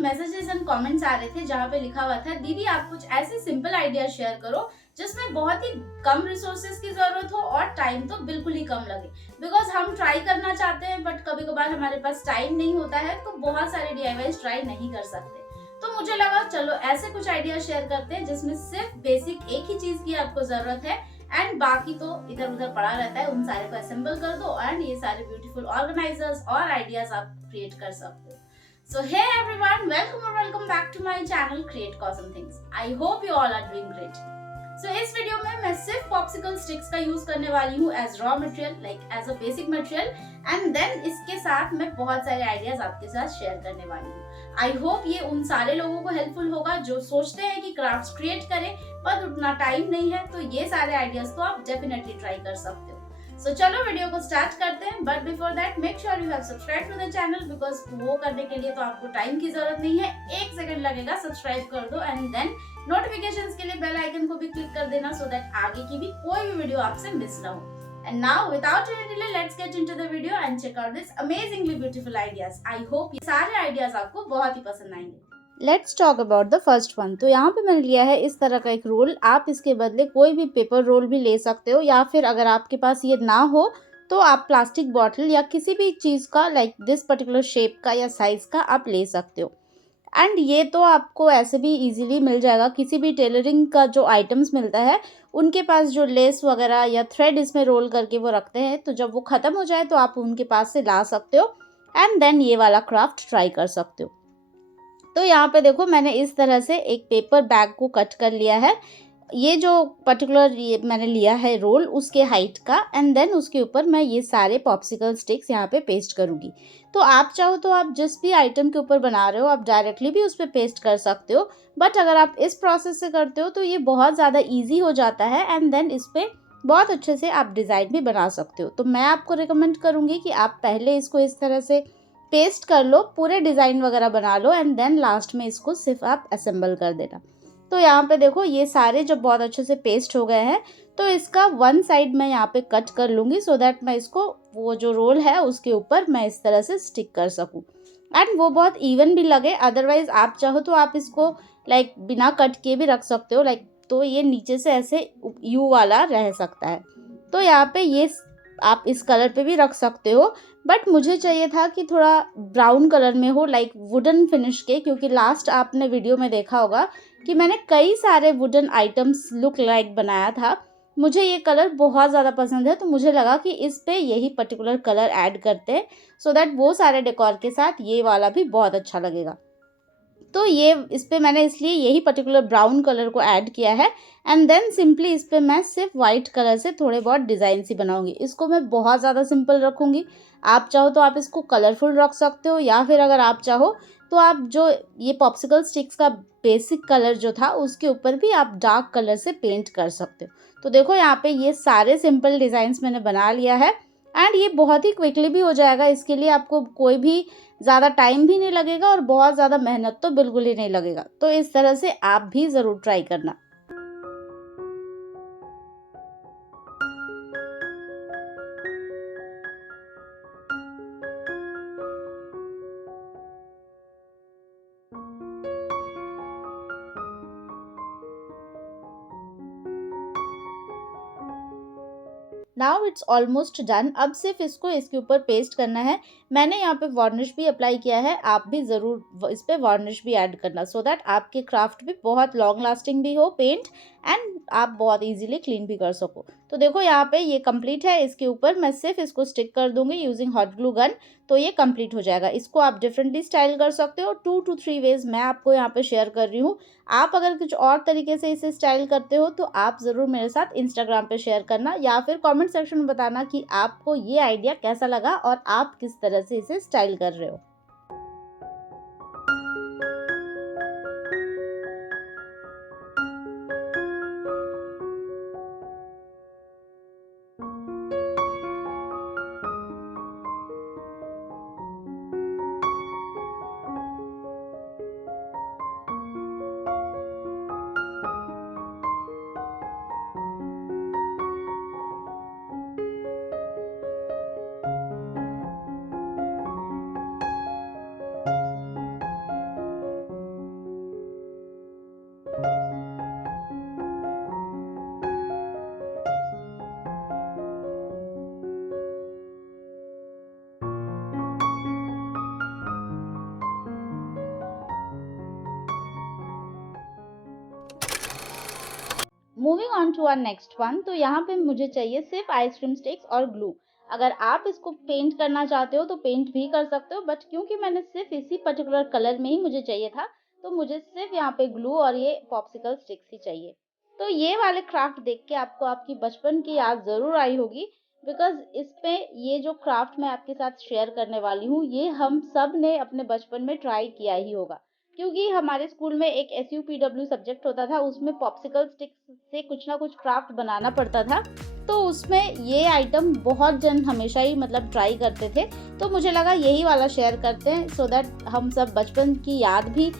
Messages and comments आ रहे थे जहाँ पे लिखा हुआ था, दीदी आप कुछ ऐसे सिंपल आइडिया शेयर करो जिसमें बहुत ही कम रिसोर्सेज की जरूरत हो और टाइम तो बिल्कुल ही कम लगे। बिकॉज हम ट्राई करना चाहते हैं बट कभी कभार हमारे पास टाइम नहीं होता है, तो बहुत सारे DIYs ट्राई नहीं कर सकते। तो मुझे लगा चलो ऐसे कुछ आइडिया शेयर करते हैं जिसमें सिर्फ बेसिक एक ही चीज की आपको जरूरत है एंड बाकी तो इधर उधर पड़ा रहता है, उन सारे को असेंबल कर दो एंड ये सारे ब्यूटीफुल ऑर्गेनाइजर्स और आइडियाज आप क्रिएट कर सकते हो। So hey everyone, welcome back to my channel Create Awesome Things. I hope you all are doing great. So इस वीडियो में मैं सिर्फ पॉप्सिकल स्टिक्स का यूज करने वाली हूँ as raw material, like as a basic material, and then इसके साथ मैं बहुत सारे आइडियाज आपके साथ शेयर करने वाली हूँ। आई होप ये उन सारे लोगों को हेल्पफुल होगा जो सोचते हैं कि क्राफ्ट्स क्रिएट करें पर उतना टाइम नहीं है, तो ये सारे आइडियाज तो आप डेफिनेटली ट्राई कर सकते हो। So, चलो वीडियो को स्टार्ट करते हैं, but before that make sure you have subscribe to the channel, because वो करने के लिए तो आपको टाइम की जरूरत नहीं है, 1 सेकंड लगेगा, सब्सक्राइब कर दो एंड देन नोटिफिकेशंस के लिए बेल आइकन को भी क्लिक कर देना सो दैट आगे की भी कोई भी वीडियो आपसे मिस ना हो। And now without any delay let's get into the video and check out this amazingly beautiful ideas. I hope ये सारे आइडियाज आपको बहुत ही पसंद आएंगे। Let's talk about the first one. तो यहाँ पे मैंने लिया है इस तरह का एक रोल। आप इसके बदले कोई भी पेपर रोल भी ले सकते हो, या फिर अगर आपके पास ये ना हो तो आप प्लास्टिक बॉटल या किसी भी चीज़ का लाइक दिस पर्टिकुलर शेप का या साइज का आप ले सकते हो। एंड ये तो आपको ऐसे भी इजीली मिल जाएगा, किसी भी टेलरिंग का जो आइटम्स मिलता है उनके पास जो लेस वगैरह या थ्रेड इसमें रोल करके वो रखते हैं, तो जब वो ख़त्म हो जाए तो आप उनके पास से ला सकते हो एंड देन ये वाला क्राफ्ट ट्राई कर सकते हो। तो यहाँ पे देखो मैंने इस तरह से एक पेपर बैग को कट कर लिया है, ये जो पर्टिकुलर ये मैंने लिया है रोल उसके हाइट का, एंड देन उसके ऊपर मैं ये सारे पॉप्सिकल स्टिक्स यहाँ पे पेस्ट करूँगी। तो आप चाहो तो आप जिस भी आइटम के ऊपर बना रहे हो आप डायरेक्टली भी उस पर पेस्ट कर सकते हो, बट अगर आप इस प्रोसेस से करते हो तो ये बहुत ज़्यादा ईजी हो जाता है एंड देन इस पर बहुत अच्छे से आप डिज़ाइन भी बना सकते हो। तो मैं आपको रिकमेंड करूँगी कि आप पहले इसको इस तरह से पेस्ट कर लो, पूरे डिज़ाइन वगैरह बना लो एंड देन लास्ट में इसको सिर्फ आप असेंबल कर देना। तो यहाँ पे देखो ये सारे जब बहुत अच्छे से पेस्ट हो गए हैं तो इसका वन साइड मैं यहाँ पे कट कर लूँगी सो दैट मैं इसको वो जो रोल है उसके ऊपर मैं इस तरह से स्टिक कर सकूँ एंड वो बहुत इवन भी लगे। अदरवाइज आप चाहो तो आप इसको लाइक बिना कट किए भी रख सकते हो, लाइक तो ये नीचे से ऐसे यू वाला रह सकता है। तो यहाँ पे ये आप इस कलर पे भी रख सकते हो, बट मुझे चाहिए था कि थोड़ा ब्राउन कलर में हो, लाइक वुडन फिनिश के, क्योंकि लास्ट आपने वीडियो में देखा होगा कि मैंने कई सारे वुडन आइटम्स लुक लाइक बनाया था। मुझे ये कलर बहुत ज़्यादा पसंद है, तो मुझे लगा कि इस पे यही पर्टिकुलर कलर ऐड करते हैं सो दैट वो सारे डेकोर के साथ ये वाला भी बहुत अच्छा लगेगा। तो ये इस पे मैंने इसलिए यही पर्टिकुलर ब्राउन कलर को ऐड किया है एंड देन सिंपली इस पे मैं सिर्फ वाइट कलर से थोड़े बहुत डिज़ाइन सी बनाऊंगी। इसको मैं बहुत ज़्यादा सिंपल रखूंगी। आप चाहो तो आप इसको कलरफुल रख सकते हो, या फिर अगर आप चाहो तो आप जो ये पॉप्सिकल स्टिक्स का बेसिक कलर जो था उसके ऊपर भी आप डार्क कलर से पेंट कर सकते हो। तो देखो यहाँ पे ये सारे सिंपल डिज़ाइंस मैंने बना लिया है एंड ये बहुत ही क्विकली भी हो जाएगा। इसके लिए आपको कोई भी ज़्यादा टाइम भी नहीं लगेगा और बहुत ज़्यादा मेहनत तो बिल्कुल ही नहीं लगेगा। तो इस तरह से आप भी ज़रूर ट्राई करना। Now it's almost done. अब सिर्फ इसको इसके ऊपर पेस्ट करना है। मैंने यहाँ पे वार्निश भी अप्लाई किया है, आप भी ज़रूर इस पे वार्निश भी ऐड करना सो दैट आपके क्राफ्ट भी बहुत लॉन्ग लास्टिंग भी हो पेंट एंड आप बहुत इजीली क्लीन भी कर सको। तो देखो यहाँ पे ये कंप्लीट है। इसके ऊपर मैं सिर्फ इसको स्टिक कर दूंगी यूजिंग हॉट ग्लू गन, तो ये कंप्लीट हो जाएगा। इसको आप डिफरेंटली स्टाइल कर सकते हो, 2 to 3 वेज मैं आपको यहाँ पे शेयर कर रही हूँ। आप अगर कुछ और तरीके से इसे स्टाइल करते हो तो आप ज़रूर मेरे साथ इंस्टाग्राम पे शेयर करना या फिर कमेंट सेक्शन में बताना कि आपको ये आइडिया कैसा लगा और आप किस तरह से इसे स्टाइल कर रहे हो। Moving on to our next one, तो यहाँ पे मुझे चाहिए सिर्फ आइसक्रीम स्टिक्स और ग्लू। अगर आप इसको पेंट करना चाहते हो तो पेंट भी कर सकते हो, बट क्योंकि मैंने सिर्फ इसी पर्टिकुलर कलर में ही मुझे चाहिए था, तो मुझे सिर्फ यहाँ पे ग्लू और ये पॉप्सिकल स्टिक्स ही चाहिए। तो ये वाले क्राफ्ट देख के आपको आपकी बचपन की याद ज़रूर आई होगी, बिकॉज़ इसपे ये जो क्राफ्ट मैं आपके साथ शेयर करने वाली हूँ, ये हम सब ने अपने बचपन में ट्राई किया ही होगा। क्योंकि हमारे स्कूल में एक एसयूपीडब्ल्यू सब्जेक्ट होता था, उसमें पॉप्सिकल स्टिक्स से कुछ ना कुछ क्राफ्ट बनाना पड़ता था। तो उसमें ये आइटम बहुत जन हमेशा ही मतलब ट्राई करते थे। तो मुझे लगा यही वाला शेयर करते हैं, सो दैट हम सब बचपन की याद भी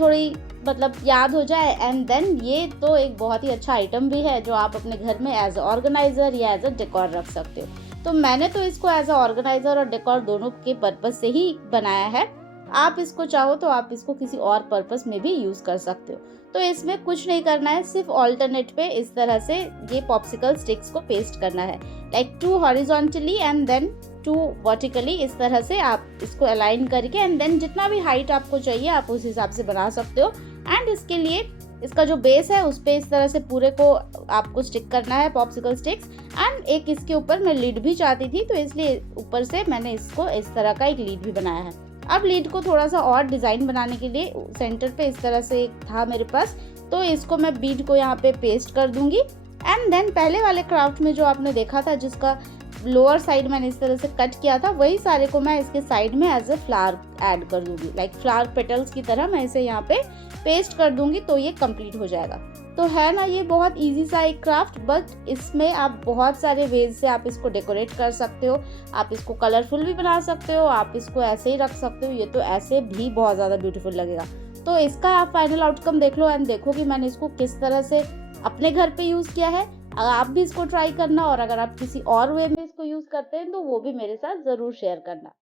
थोड़ी मतलब याद हो जाए। एंड देन ये तो एक बहुत ही अच्छा आइटम भी है जो आप अपने घर में एज ऑर्गेनाइजर या एज अ डेकोर रख सकते हो। तो मैंने तो इसको एज अ ऑर्गेनाइजर और डेकोर दोनों के पर्पज से ही बनाया है। आप इसको चाहो तो आप इसको किसी और पर्पस में भी यूज कर सकते हो। तो इसमें कुछ नहीं करना है, सिर्फ ऑल्टरनेट पे इस तरह से ये पॉप्सिकल स्टिक्स को पेस्ट करना है, like 2 horizontally and then 2 vertically. इस तरह से आप इसको अलाइन करके एंड देन जितना भी हाइट आपको चाहिए आप उस हिसाब से बना सकते हो। एंड इसके लिए इसका जो बेस है उस पे इस तरह से पूरे को आपको स्टिक करना है पॉप्सिकल स्टिक्स। एंड एक इसके ऊपर मैं लीड भी चाहती थी, तो इसलिए ऊपर से मैंने इसको इस तरह का एक लीड भी बनाया है। अब लीड को थोड़ा सा और डिज़ाइन बनाने के लिए सेंटर पे इस तरह से एक था मेरे पास, तो इसको मैं बीड को यहाँ पे पेस्ट कर दूंगी। एंड देन पहले वाले क्राफ्ट में जो आपने देखा था जिसका लोअर साइड मैंने इस तरह से कट किया था, वही सारे को मैं इसके साइड में एज ए फ्लावर ऐड कर दूंगी, लाइक फ्लावर पेटल्स की तरह मैं इसे यहाँ पे पेस्ट कर दूंगी, तो ये कंप्लीट हो जाएगा। तो है ना ये बहुत इजी सा एक क्राफ्ट, बट इसमें आप बहुत सारे वेज से आप इसको डेकोरेट कर सकते हो। आप इसको कलरफुल भी बना सकते हो, आप इसको ऐसे ही रख सकते हो, ये तो ऐसे भी बहुत ज़्यादा ब्यूटीफुल लगेगा। तो इसका आप फाइनल आउटकम देख लो एंड देखो कि मैंने इसको किस तरह से अपने घर पे यूज़ किया है। अगर आप भी इसको ट्राई करना, और अगर आप किसी और वे में इसको यूज़ करते हैं तो वो भी मेरे साथ ज़रूर शेयर करना।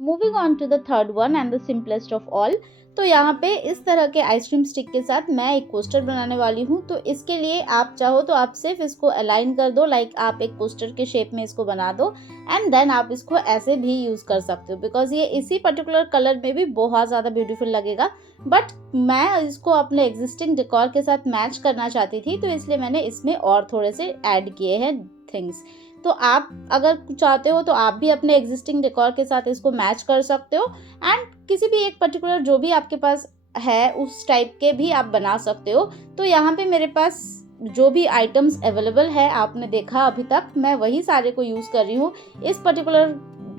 Moving on to the third one and the simplest of all, तो यहाँ पे इस तरह के आइसक्रीम स्टिक के साथ मैं एक कोस्टर बनाने वाली हूँ। तो इसके लिए आप चाहो तो आप सिर्फ इसको अलाइन कर दो, लाइक आप एक कोस्टर के शेप में इसको बना दो। एंड देन आप इसको ऐसे भी यूज़ कर सकते हो, बिकॉज ये इसी पर्टिकुलर कलर में भी बहुत ज़्यादा ब्यूटीफुल लगेगा। बट मैं इसको अपने एग्जिस्टिंग डेकोर के साथ मैच करना चाहती थी, तो इसलिए मैंने इसमें और थोड़े से ऐड किए हैं थिंग्स। तो आप अगर चाहते हो तो आप भी अपने एग्जिस्टिंग डेकोर के साथ इसको मैच कर सकते हो। एंड किसी भी एक पर्टिकुलर जो भी आपके पास है उस टाइप के भी आप बना सकते हो। तो यहाँ पे मेरे पास जो भी आइटम्स अवेलेबल है आपने देखा अभी तक, मैं वही सारे को यूज़ कर रही हूँ। इस पर्टिकुलर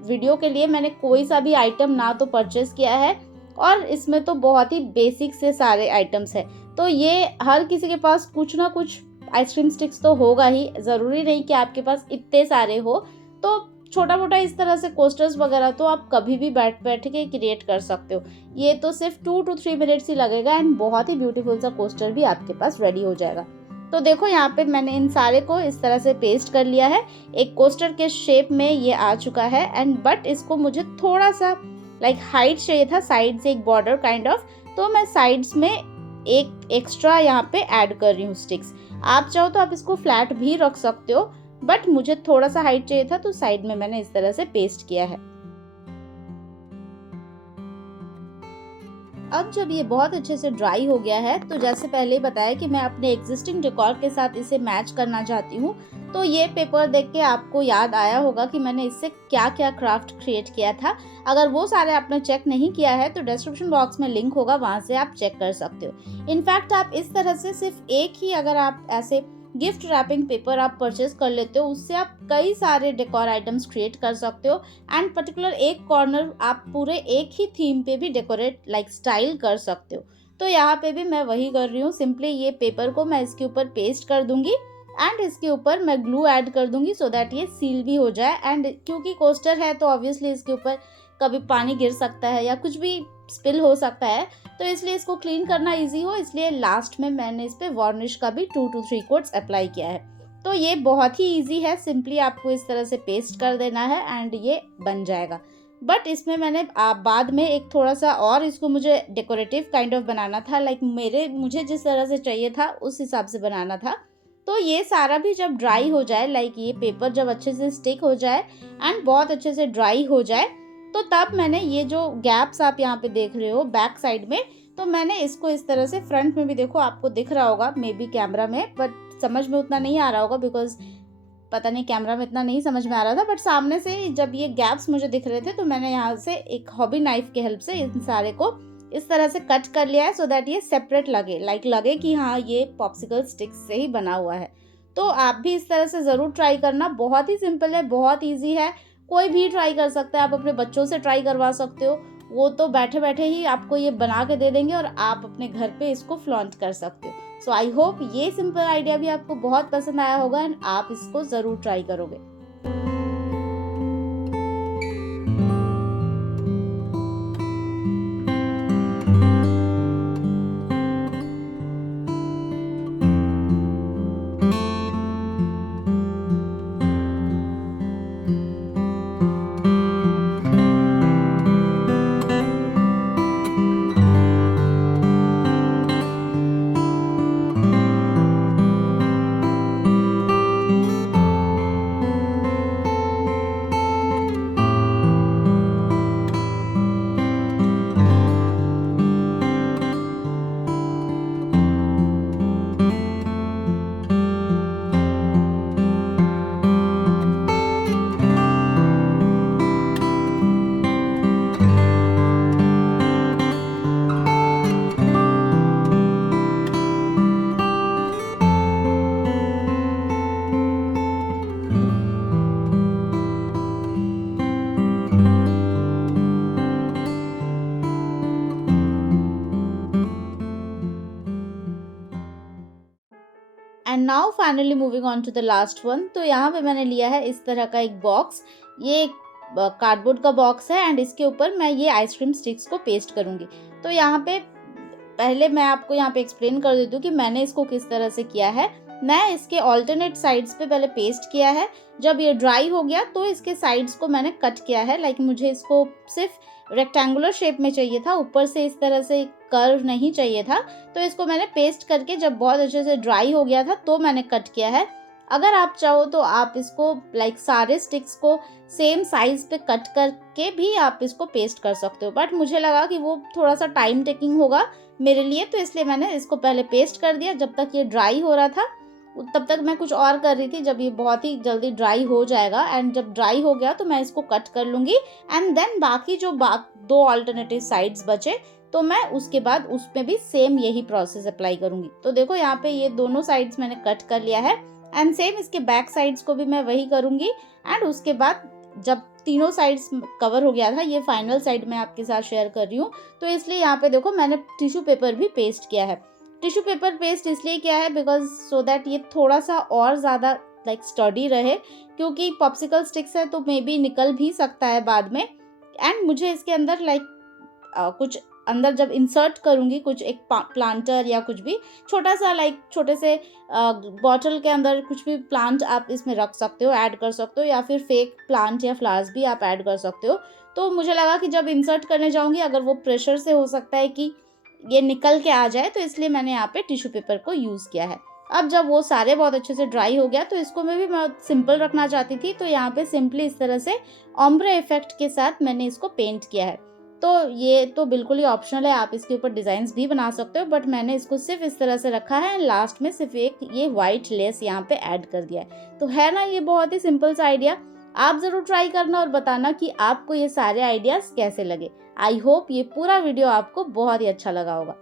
वीडियो के लिए मैंने कोई सा भी आइटम ना तो परचेस किया है, और इसमें तो बहुत ही बेसिक से सारे आइटम्स है। तो ये हर किसी के पास कुछ ना कुछ आइसक्रीम स्टिक्स तो होगा ही, ज़रूरी नहीं कि आपके पास इतने सारे हो। तो छोटा मोटा इस तरह से कोस्टर्स वगैरह तो आप कभी भी बैठ बैठ के क्रिएट कर सकते हो। ये तो सिर्फ 2 to 3 मिनट्स ही लगेगा एंड बहुत ही ब्यूटीफुल सा कोस्टर भी आपके पास रेडी हो जाएगा। तो देखो यहाँ पे मैंने इन सारे को इस तरह से पेस्ट कर लिया है, एक कोस्टर के शेप में ये आ चुका है। एंड बट इसको मुझे थोड़ा सा लाइक हाइट चाहिए था, साइड से एक बॉर्डर काइंड ऑफ, तो मैं साइड्स में एक एक्स्ट्रा यहाँ पे ऐड कर रही हूँ स्टिक्स। आप चाहो तो आप इसको फ्लैट भी रख सकते हो, बट मुझे थोड़ा सा हाइट चाहिए था तो साइड में मैंने इस तरह से पेस्ट किया है। अब जब ये बहुत अच्छे से ड्राई हो गया है, तो जैसे पहले ही बताया कि मैं अपने एग्जिस्टिंग डेकोर के साथ इसे मैच करना चाहती हूँ। तो ये पेपर देख के आपको याद आया होगा कि मैंने इससे क्या क्या क्राफ्ट क्रिएट किया था। अगर वो सारे आपने चेक नहीं किया है तो डिस्क्रिप्शन बॉक्स में लिंक होगा, वहाँ से आप चेक कर सकते हो। इनफैक्ट आप इस तरह से सिर्फ एक ही अगर आप ऐसे गिफ्ट रैपिंग पेपर आप परचेज कर लेते हो, उससे आप कई सारे डेकोर आइटम्स क्रिएट कर सकते हो। एंड पर्टिकुलर एक कॉर्नर आप पूरे एक ही थीम पे भी डेकोरेट लाइक स्टाइल कर सकते हो। तो यहाँ पे भी मैं वही कर रही हूँ। सिंपली ये पेपर को मैं इसके ऊपर पेस्ट कर दूंगी एंड इसके ऊपर मैं ग्लू ऐड कर दूंगी सो दैट ये सील भी हो जाए। एंड क्योंकि कोस्टर है तो ऑब्वियसली इसके ऊपर कभी पानी गिर सकता है या कुछ भी स्पिल हो सकता है, तो इसलिए इसको क्लीन करना इजी हो, इसलिए लास्ट में मैंने इस पे वार्निश का भी 2 to 3 कोट्स अप्लाई किया है। तो ये बहुत ही इजी है, सिंपली आपको इस तरह से पेस्ट कर देना है एंड ये बन जाएगा। बट इसमें मैंने बाद में एक थोड़ा सा और इसको मुझे डेकोरेटिव काइंड ऑफ बनाना था, लाइक मुझे जिस तरह से चाहिए था उस हिसाब से बनाना था। तो ये सारा भी जब ड्राई हो जाए, लाइक ये पेपर जब अच्छे से स्टिक हो जाए एंड बहुत अच्छे से ड्राई हो जाए, तो तब मैंने ये जो गैप्स आप यहाँ पे देख रहे हो बैक साइड में, तो मैंने इसको इस तरह से फ्रंट में भी देखो आपको दिख रहा होगा मे बी कैमरा में, बट समझ में उतना नहीं आ रहा होगा बिकॉज पता नहीं कैमरा में इतना नहीं समझ में आ रहा था। बट सामने से जब ये गैप्स मुझे दिख रहे थे तो मैंने यहाँ से एक हॉबी नाइफ के हेल्प से इन सारे को इस तरह से कट कर लिया है सो दैट ये सेपरेट लगे, लाइक लगे कि हाँ ये पॉप्सिकल स्टिक्स से ही बना हुआ है। तो आप भी इस तरह से ज़रूर ट्राई करना, बहुत ही सिंपल है, बहुत ईजी है, कोई भी ट्राई कर सकता है। आप अपने बच्चों से ट्राई करवा सकते हो, वो तो बैठे बैठे ही आपको ये बना के दे देंगे और आप अपने घर पे इसको फ्लॉन्ट कर सकते हो। सो आई होप ये सिंपल आइडिया भी आपको बहुत पसंद आया होगा एंड आप इसको ज़रूर ट्राई करोगे। And now finally moving on to the last one. तो यहाँ पे मैंने लिया है इस तरह का एक बॉक्स, ये कार्डबोर्ड का बॉक्स है एंड इसके ऊपर मैं ये आइसक्रीम स्टिक्स को पेस्ट करूँगी। तो यहाँ पे पहले मैं आपको यहाँ पे एक्सप्लेन कर देती हूँ कि मैंने इसको किस तरह से किया है। मैं इसके ऑल्टरनेट साइड्स पे पहले पेस्ट किया है, जब ये ड्राई हो गया तो इसके साइड्स को मैंने कट किया है, लाइक मुझे इसको सिर्फ रेक्टेंगुलर शेप में चाहिए था, ऊपर से इस तरह से कर्व नहीं चाहिए था। तो इसको मैंने पेस्ट करके जब बहुत अच्छे से ड्राई हो गया था तो मैंने कट किया है। अगर आप चाहो तो आप इसको लाइक सारे स्टिक्स को सेम साइज पे कट करके भी आप इसको पेस्ट कर सकते हो, बट मुझे लगा कि वो थोड़ा सा टाइम टेकिंग होगा मेरे लिए, तो इसलिए मैंने इसको पहले पेस्ट कर दिया। जब तक ये ड्राई हो रहा था तब तक मैं कुछ और कर रही थी, जब ये बहुत ही जल्दी ड्राई हो जाएगा एंड जब ड्राई हो गया तो मैं इसको कट कर लूँगी एंड देन बाकी जो दो अल्टरनेटिव साइड्स बचे तो मैं उसके बाद उसमें भी सेम यही प्रोसेस अप्लाई करूँगी। तो देखो यहाँ पे ये दोनों साइड्स मैंने कट कर लिया है एंड सेम इसके बैक साइड्स को भी मैं वही करूँगी। एंड उसके बाद जब तीनों साइड्स कवर हो गया था, ये फाइनल साइड मैं आपके साथ शेयर कर रही हूँ, तो इसलिए यहाँ पे देखो मैंने टिश्यू पेपर भी पेस्ट किया है। टिश्यू पेपर पेस्ट इसलिए किया है बिकॉज सो दैट ये थोड़ा सा और ज़्यादा लाइक स्टडी रहे, क्योंकि पॉप्सिकल स्टिक्स है तो मे बी निकल भी सकता है बाद में। एंड मुझे इसके अंदर लाइक कुछ अंदर जब इंसर्ट करूँगी कुछ एक प्लांटर या कुछ भी छोटा सा लाइक छोटे से बॉटल के अंदर कुछ भी प्लांट आप इसमें रख सकते हो, ऐड कर सकते हो, या फिर फेक प्लांट या फ्लावर्स भी आप ऐड कर सकते हो। तो मुझे लगा कि जब इंसर्ट करने जाऊँगी अगर वो प्रेशर से हो सकता है कि ये निकल के आ जाए, तो इसलिए मैंने यहाँ पे टिश्यू पेपर को यूज़ किया है। अब जब वो सारे बहुत अच्छे से ड्राई हो गया तो इसको मैं सिंपल रखना चाहती थी, तो यहाँ पे सिंपली इस तरह से ऑम्ब्रे इफेक्ट के साथ मैंने इसको पेंट किया है। तो ये तो बिल्कुल ही ऑप्शनल है, आप इसके ऊपर डिज़ाइंस भी बना सकते हो, बट मैंने इसको सिर्फ इस तरह से रखा है, लास्ट में सिर्फ एक ये वाइट लेस यहाँ पे ऐड कर दिया है। तो है ना ये बहुत ही सिंपल सा आइडिया। आप ज़रूर ट्राई करना और बताना कि आपको ये सारे आइडियाज़ कैसे लगे। आई होप ये पूरा वीडियो आपको बहुत ही अच्छा लगा होगा।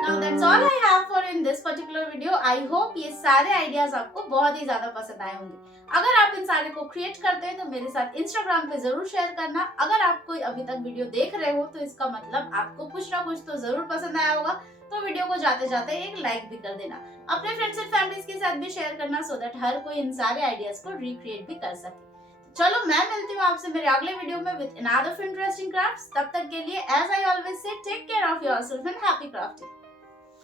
Now that's all I have for in this particular video. I hope ये सारे आइडियाज आपको बहुत ही ज्यादा पसंद आए होंगे। अगर आप इन सारे को क्रिएट करते हैं तो मेरे साथ इंस्टाग्राम पे जरूर शेयर करना। अगर आप कोई अभी तक वीडियो देख रहे हो तो इसका मतलब आपको कुछ ना कुछ तो जरूर पसंद आया होगा। तो वीडियो को जाते जाते एक लाइक भी कर देना। अपने फ्रेंड्स एंड फैमिलीज के साथ भी शेयर करना सो दैट हर कोई इन सारे आइडियाज को रिक्रिएट भी कर सके। चलो मैं मिलती हूँ आपसे मेरे अगले वीडियो में विद अनदर इंटरेस्टिंग क्राफ्ट्स। तब तक के लिए as I always say take care of yourself and happy crafting.